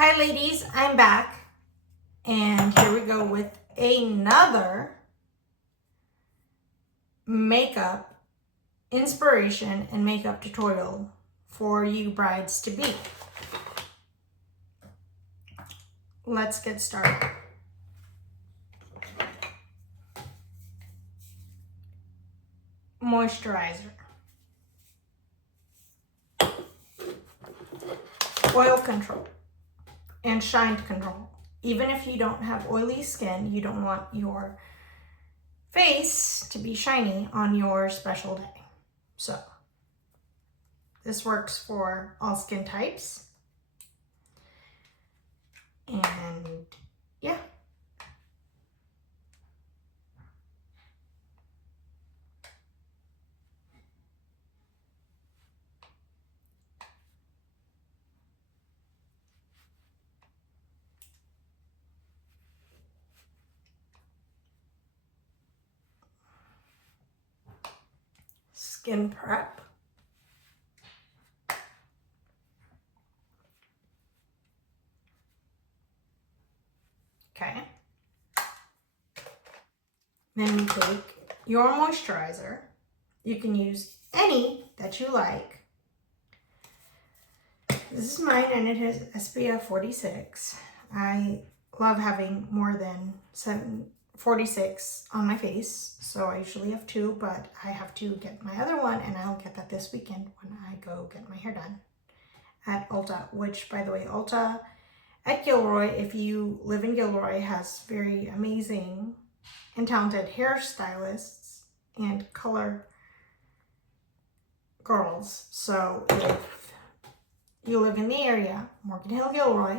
Hi ladies, I'm back and here we go with another makeup inspiration and makeup tutorial for you brides to be. Let's get started. Moisturizer, oil control, and shine control. Even if you don't have oily skin, you don't want your face to be shiny on your special day. So this works for all skin types. And yeah. Skin prep. Okay. Then you take your moisturizer. You can use any that you like. This is mine and it has SPF 46. I love having more than 46 on my face, so I usually have two, but I have to get my other one and I'll get that this weekend when I go get my hair done at Ulta, which, by the way, Ulta at Gilroy, if you live in Gilroy, has very amazing and talented hairstylists and color girls. So if you live in the area, Morgan Hill, Gilroy,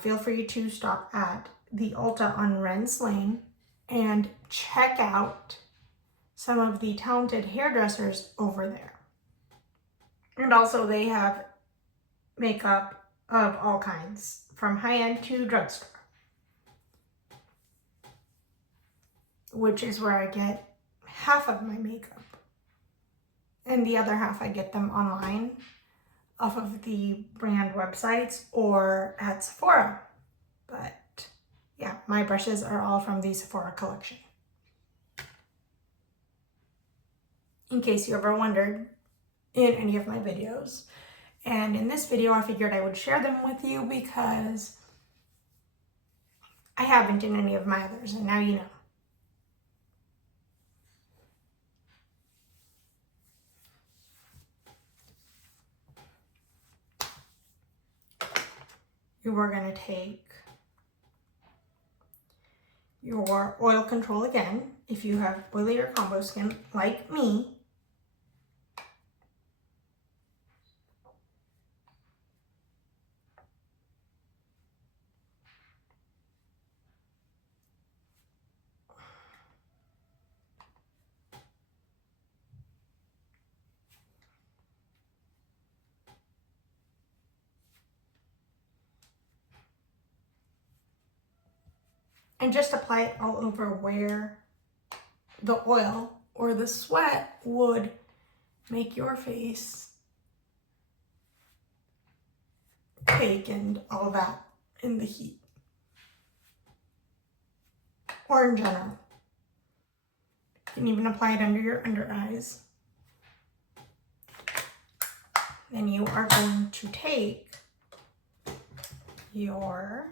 feel free to stop at the Ulta on Wrens Lane and check out some of the talented hairdressers over there. And also they have makeup of all kinds, from high-end to drugstore, which is where I get half of my makeup. And the other half I get them online off of the brand websites or at Sephora. But yeah, my brushes are all from the Sephora collection. In case you ever wondered in any of my videos. And in this video, I figured I would share them with you because I haven't in any of my others, and now you know. You are going to take your oil control again. If you have oily or combo skin like me, and just apply it all over where the oil or the sweat would make your face cake and all that in the heat, or in general. You can even apply it under your under eyes. Then you are going to take your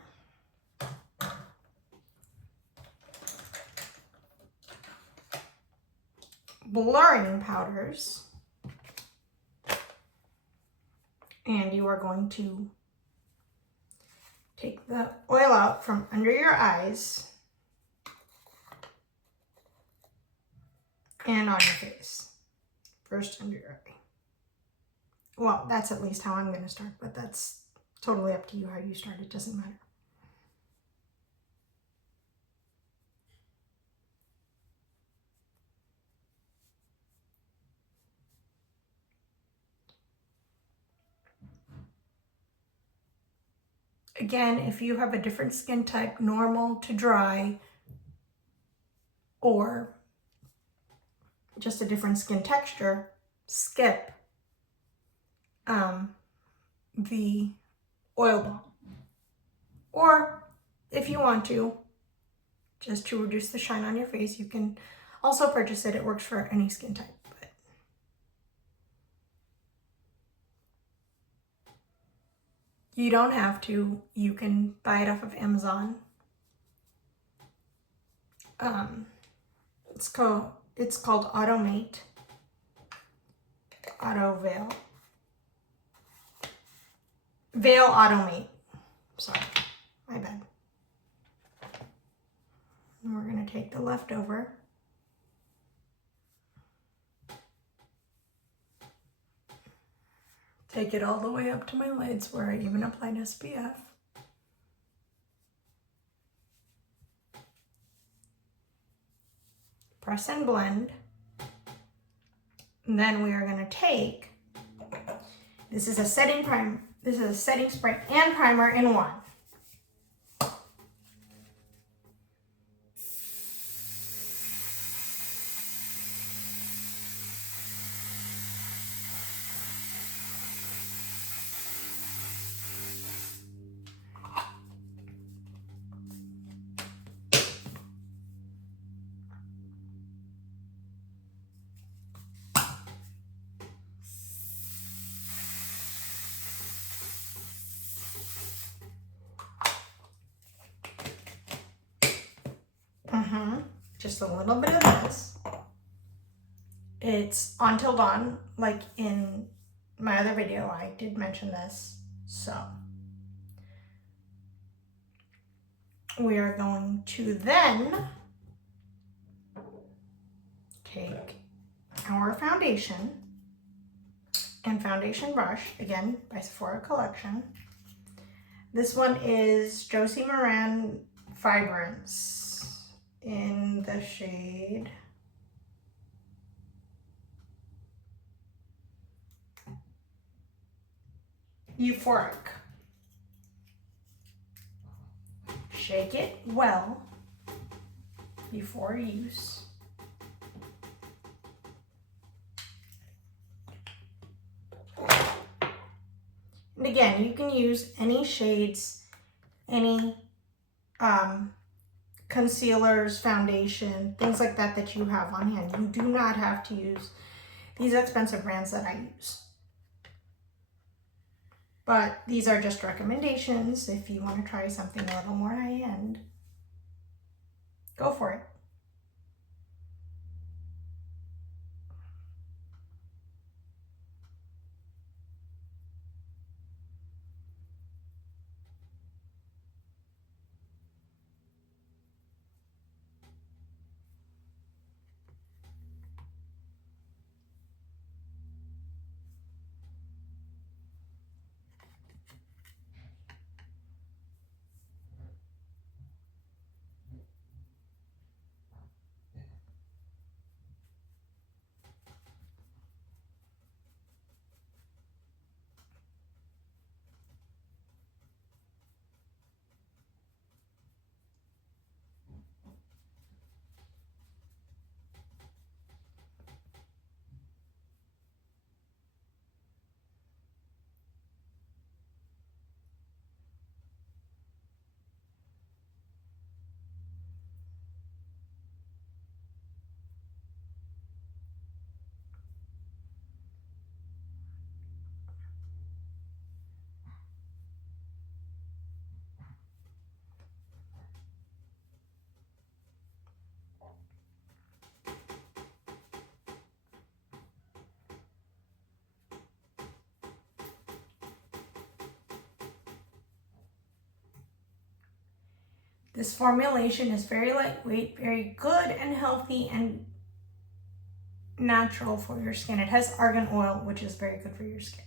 blurring powders and you are going to take the oil out from under your eyes and on your face. First under your eye. Well, that's at least how I'm going to start, but that's totally up to you how you start. It doesn't matter. Again, if you have a different skin type, normal to dry, or just a different skin texture, skip the oil balm. Or if you want to, just to reduce the shine on your face, you can also purchase it. It works for any skin type. But you don't have to. You can buy it off of Amazon. It's called Automate. Auto Veil. Veil Automate. Sorry, my bad. And we're going to take the leftover. Take it all the way up to my lids where I even applied SPF. Press and blend. And then we are going to take, this is a setting spray and primer in one. Just a little bit of this. It's Until Dawn, like in my other video, I did mention this. So we are going to then take our foundation and foundation brush, again by Sephora Collection. This one is Josie Moran Vibrance in the shade Euphoric. Shake it well before use. And again, you can use any shades, any concealers, foundation, things like that that you have on hand. You do not have to use these expensive brands that I use. But these are just recommendations. If you want to try something a little more high-end, go for it. This formulation is very lightweight, very good and healthy and natural for your skin. It has argan oil, which is very good for your skin.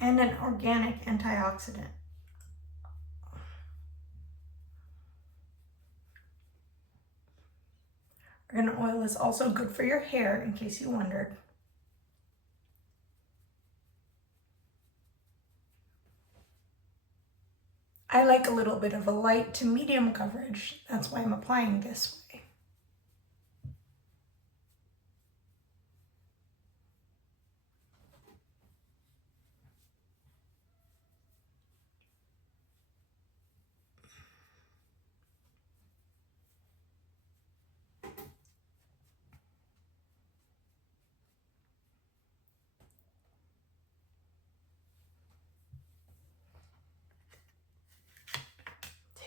And an organic antioxidant. Argan oil is also good for your hair, in case you wondered. I like a little bit of a light to medium coverage. That's why I'm applying this way.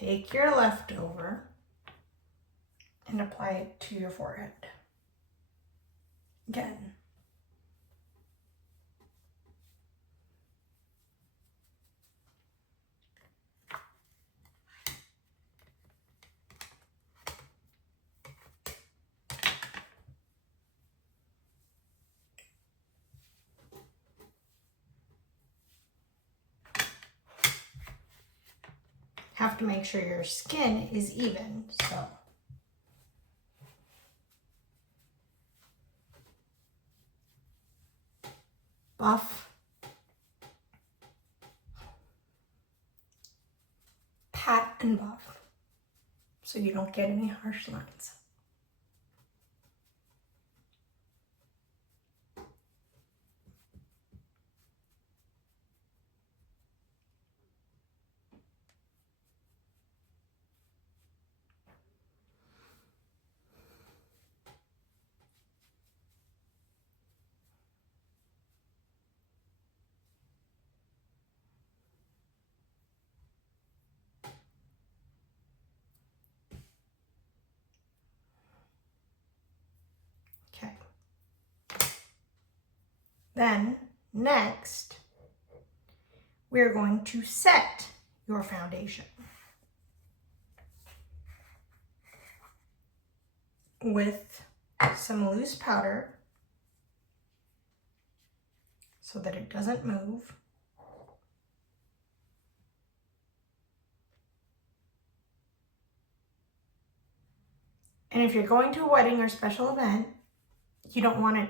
take your leftover and apply it to your forehead. Again. Have to make sure your skin is even, so. Buff. Pat and buff, so you don't get any harsh lines. Okay. Then, next, we're going to set your foundation with some loose powder so that it doesn't move. And if you're going to a wedding or special event, you don't want it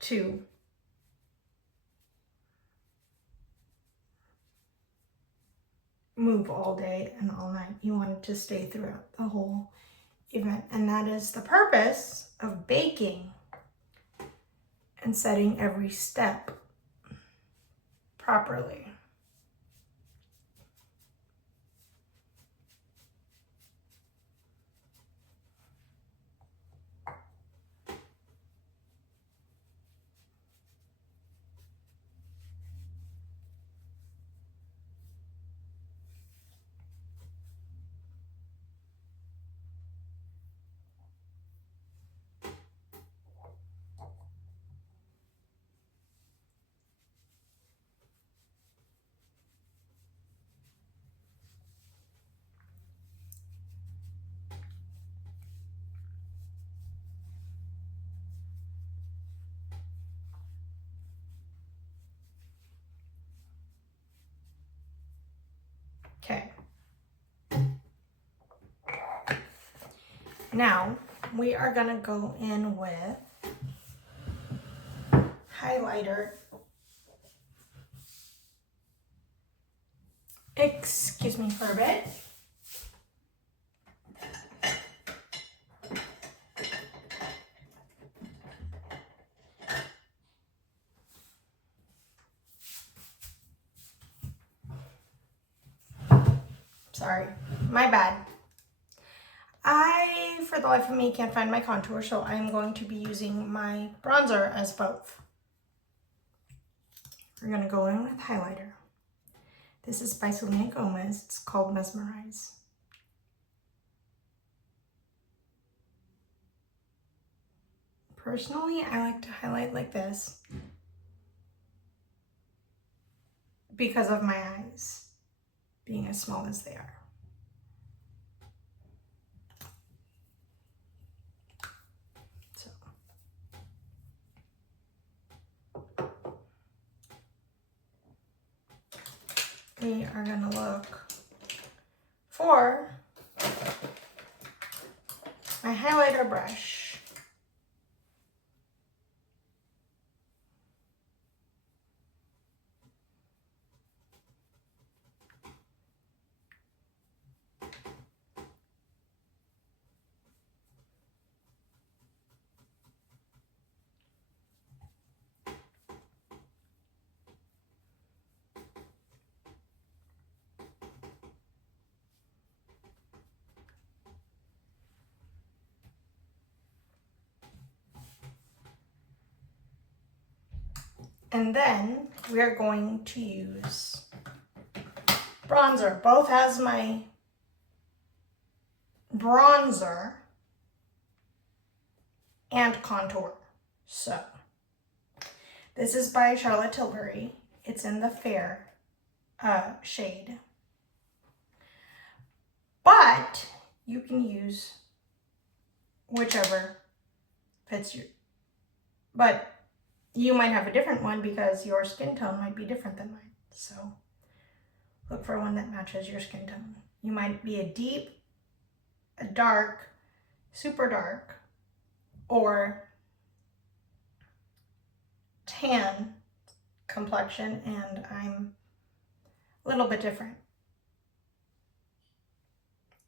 to move all day and all night. You want it to stay throughout the whole event. And that is the purpose of baking and setting every step properly. Okay. Now we are gonna go in with highlighter. Excuse me for a bit. Sorry, my bad. I, for the life of me, can't find my contour, so I'm going to be using my bronzer as both. We're gonna go in with highlighter. This is by Selena Gomez. It's called Mesmerize. Personally, I like to highlight like this because of my eyes being as small as they are. So. We are gonna look for my highlighter brush. And then we're going to use bronzer. Both has my bronzer, and contour. So this is by Charlotte Tilbury. It's in the fair shade. But you can use whichever fits you. But you might have a different one because your skin tone might be different than mine. So look for one that matches your skin tone. You might be a deep, a dark, super dark, or tan complexion, and I'm a little bit different.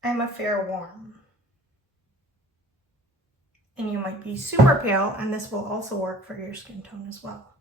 I'm a fair warm. And you might be super pale, and this will also work for your skin tone as well.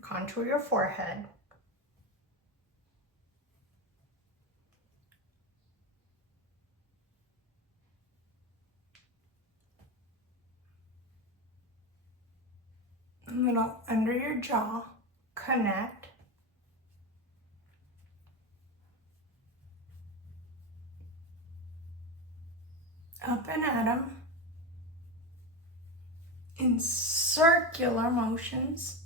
Contour your forehead. A little under your jaw, connect. Up and at 'em in circular motions.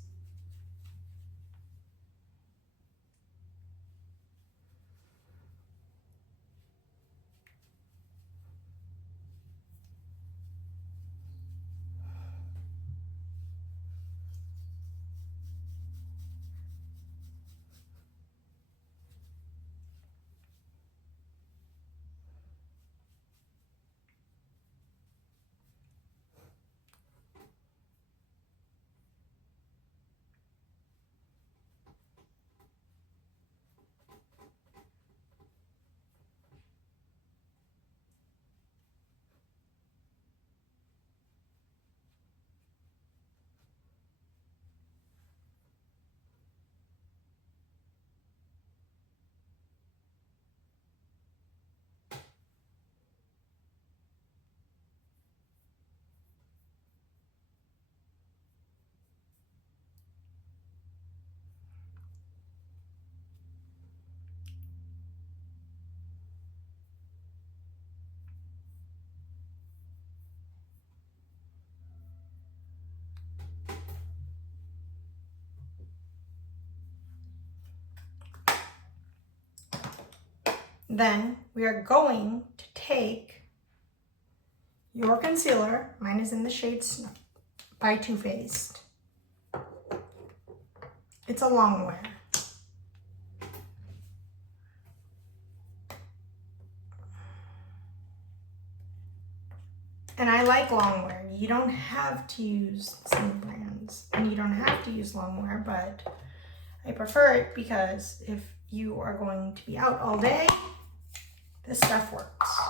Then we are going to take your concealer. Mine is in the shade Snow by Too Faced. It's a long wear. And I like long wear. You don't have to use the same brands, and you don't have to use long wear, but I prefer it because if you are going to be out all day, this stuff works.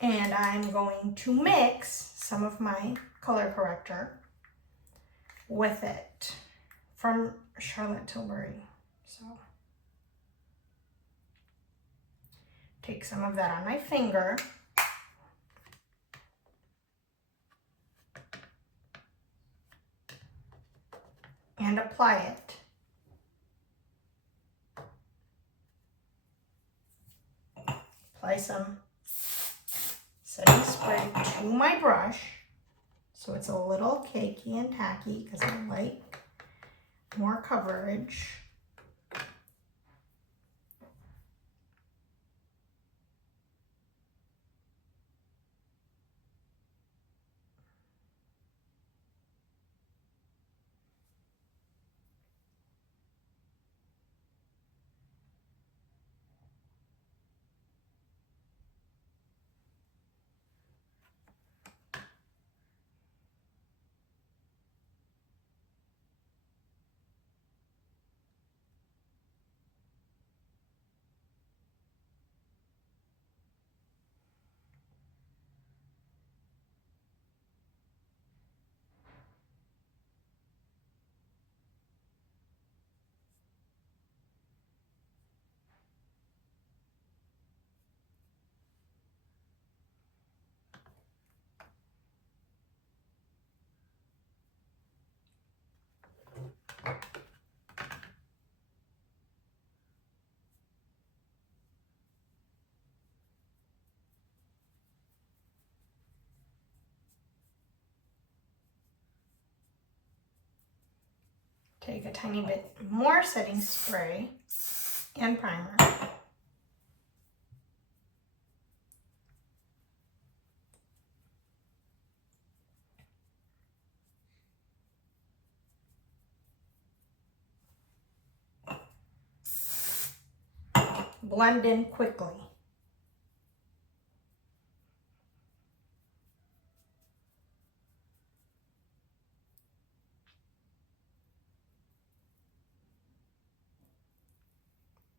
And I'm going to mix some of my color corrector with it from Charlotte Tilbury. So take some of that on my finger. And apply it. Apply some setting spray to my brush so it's a little cakey and tacky because I like more coverage. Take a tiny bit more setting spray and primer. Blend in quickly.